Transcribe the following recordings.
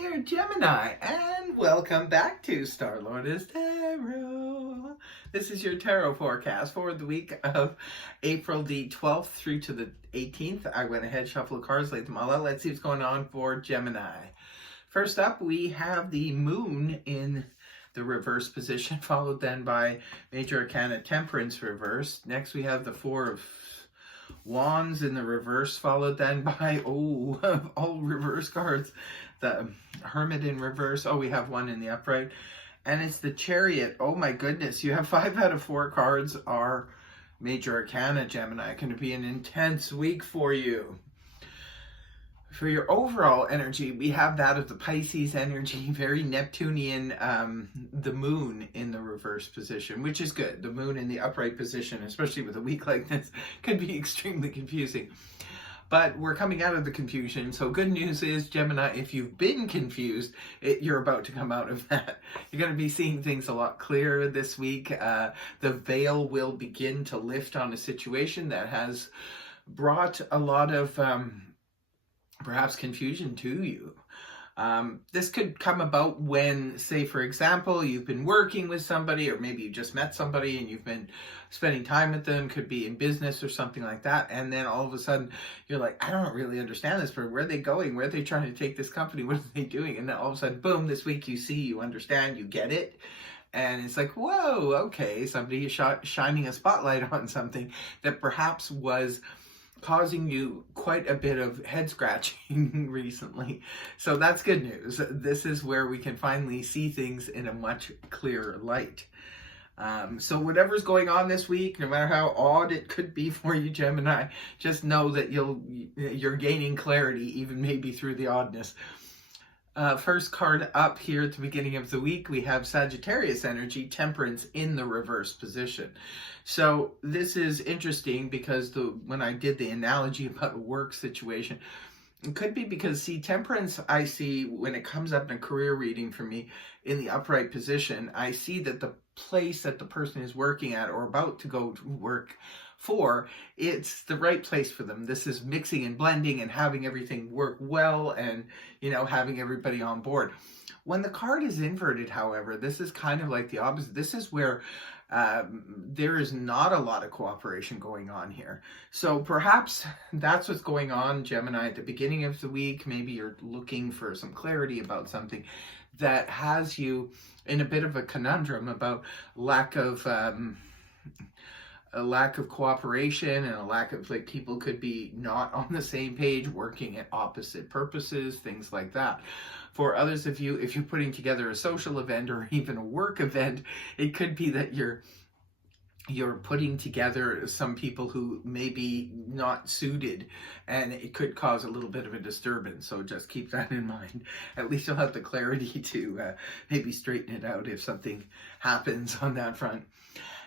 there, Gemini, and welcome back to Star-Lord Tarot. This is your tarot forecast for the week of April the 12th through to the 18th. I went ahead, shuffled the cards, laid them all out. Let's see what's going on for Gemini. First up, we have the Moon in the reverse position, followed then by Major Arcana Temperance reversed. Next, we have the Four of Wands in the reverse, followed then by, all reverse cards. The Hermit in reverse. Oh, we have one in the upright. And it's the Chariot. Oh my goodness. You have 5 out of 4 cards are Major Arcana, Gemini. Going to be an intense week for you. For your overall energy, we have that of the Pisces energy, very Neptunian, the Moon in the reverse position, which is good. The Moon in the upright position, especially with a week like this, could be extremely confusing. But we're coming out of the confusion, so good news is, Gemini, if you've been confused, you're about to come out of that. You're going to be seeing things a lot clearer this week. The veil will begin to lift on a situation that has brought a lot of perhaps confusion to you. This could come about when, say, for example, you've been working with somebody, or maybe you just met somebody and you've been spending time with them, could be in business or something like that, and then all of a sudden you're like, I don't really understand this, but where are they going? Where are they trying to take this company? What are they doing? And then all of a sudden, boom, this week you see, you understand, you get it. And it's like, whoa, okay, somebody is shining a spotlight on something that perhaps was causing you quite a bit of head scratching recently. So that's good news. This is where we can finally see things in a much clearer light. So whatever's going on this week, no matter how odd it could be for you, Gemini, just know that you're gaining clarity, even maybe through the oddness. First card up here at the beginning of the week, we have Sagittarius energy, Temperance in the reverse position. So this is interesting because when I did the analogy about a work situation, it could be because, see, Temperance, I see when it comes up in a career reading for me in the upright position, I see that the place that the person is working at or about to go to work for, it's the right place for them. This is mixing and blending and having everything work well and, having everybody on board. When the card is inverted, however, this is kind of like the opposite. This is where there is not a lot of cooperation going on here. So perhaps that's what's going on, Gemini, at the beginning of the week. Maybe you're looking for some clarity about something that has you in a bit of a conundrum about a lack of cooperation and a lack of, like, people could be not on the same page, working at opposite purposes, things like that. For others of you, if you're putting together a social event or even a work event, it could be that you're putting together some people who may be not suited, and it could cause a little bit of a disturbance. So just keep that in mind. At least you'll have the clarity to maybe straighten it out if something happens on that front.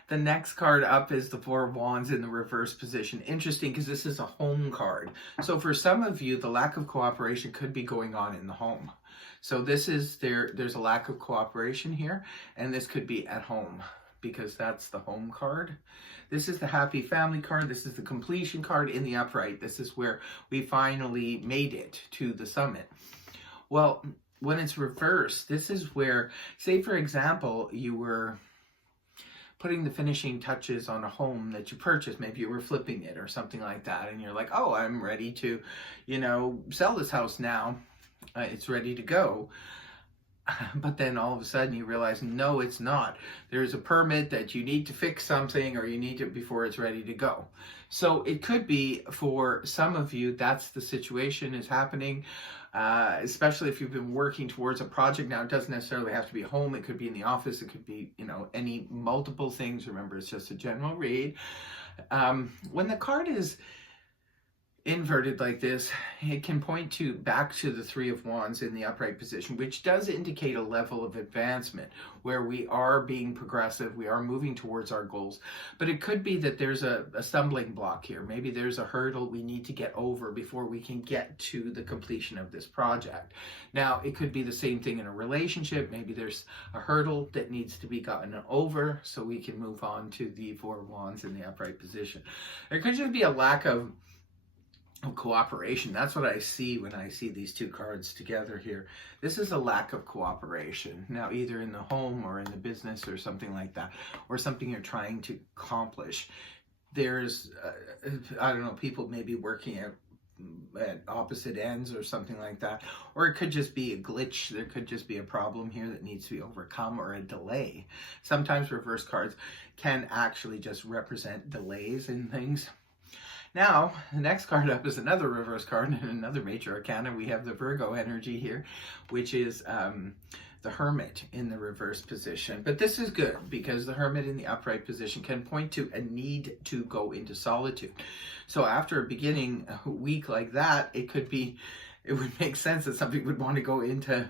The next card up is the Four of Wands in the reverse position. Interesting, because this is a home card. So for some of you, the lack of cooperation could be going on in the home. So this is there's a lack of cooperation here, and this could be at home, because that's the home card. This is the happy family card. This is the completion card in the upright. This is where we finally made it to the summit. Well, when it's reversed, this is where, say for example, you were putting the finishing touches on a home that you purchased. Maybe you were flipping it or something like that, and you're like, oh, I'm ready to, sell this house now. It's ready to go. But then all of a sudden you realize, no, it's not. There's a permit that you need to fix something, or you need to before it's ready to go. So it could be, for some of you, that's the situation is happening. Especially if you've been working towards a project. Now, it doesn't necessarily have to be home. It could be in the office. It could be, any multiple things. Remember, it's just a general read. When the card is inverted like this, it can point back to the Three of Wands in the upright position, which does indicate a level of advancement where we are being progressive, we are moving towards our goals. But it could be that there's a stumbling block here. Maybe there's a hurdle we need to get over before we can get to the completion of this project. Now, it could be the same thing in a relationship. Maybe there's a hurdle that needs to be gotten over so we can move on to the Four of Wands in the upright position. There could just be a lack of of cooperation. That's what I see when I see these two cards together here. This is a lack of cooperation. Now, either in the home or in the business or something like that, or something you're trying to accomplish. There's, I don't know, people maybe working at opposite ends or something like that. Or it could just be a glitch. There could just be a problem here that needs to be overcome, or a delay. Sometimes reverse cards can actually just represent delays in things. Now, the next card up is another reverse card and another major arcana. We have the Virgo energy here, which is the Hermit in the reverse position. But this is good because the Hermit in the upright position can point to a need to go into solitude. So after a beginning week like that, it would make sense that somebody would want to go into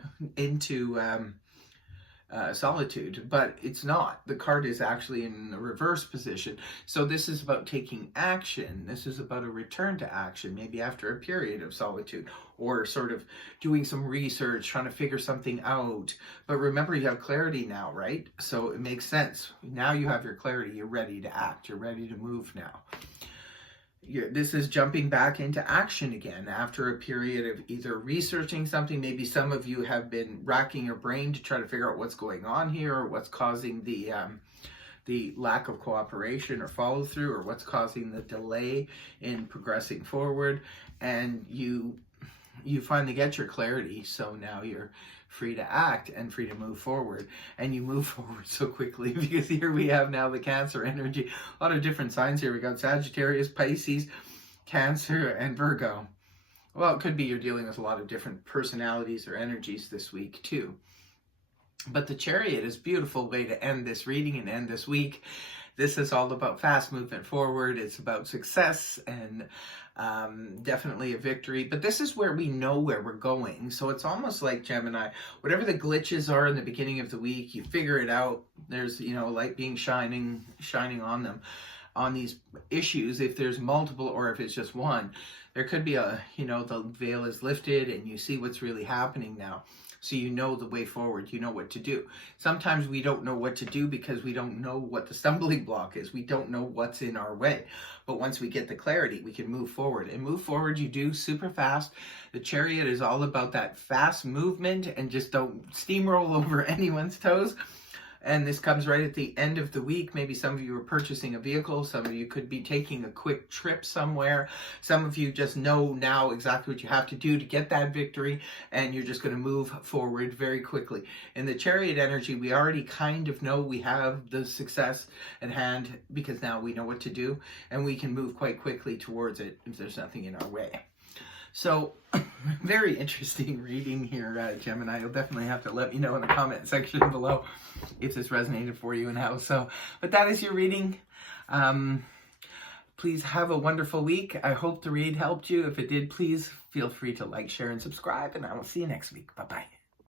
solitude, but it's not. The card is actually in the reverse position. So this is about taking action. This is about a return to action, maybe after a period of solitude, or sort of doing some research, trying to figure something out. But remember, you have clarity now, right? So it makes sense. Now you have your clarity. You're ready to act. You're ready to move now. This is jumping back into action again after a period of either researching something. Maybe some of you have been racking your brain to try to figure out what's going on here, or what's causing the lack of cooperation or follow through, or what's causing the delay in progressing forward. And you finally get your clarity. So now you're free to act and free to move forward. And you move forward so quickly because here we have now the Cancer energy. A lot of different signs here. We got Sagittarius, Pisces, Cancer, and Virgo. Well, it could be you're dealing with a lot of different personalities or energies this week too. But the Chariot is a beautiful way to end this reading and end this week. This is all about fast movement forward. It's about success and definitely a victory. But this is where we know where we're going. So it's almost like Gemini. Whatever the glitches are in the beginning of the week, you figure it out. There's, light being shining on them, on these issues. If there's multiple or if it's just one, there could be the veil is lifted and you see what's really happening now. So you know the way forward, you know what to do. Sometimes we don't know what to do because we don't know what the stumbling block is. We don't know what's in our way. But once we get the clarity, we can move forward. And move forward you do super fast. The Chariot is all about that fast movement, and just don't steamroll over anyone's toes. And this comes right at the end of the week. Maybe some of you are purchasing a vehicle. Some of you could be taking a quick trip somewhere. Some of you just know now exactly what you have to do to get that victory. And you're just going to move forward very quickly. In the Chariot energy, we already kind of know we have the success at hand because now we know what to do. And we can move quite quickly towards it if there's nothing in our way. So, very interesting reading here, Gemini. You'll definitely have to let me know in the comment section below if this resonated for you and how. So, but that is your reading. Please have a wonderful week. I hope the read helped you. If it did, please feel free to like, share, and subscribe, and I will see you next week. Bye-bye.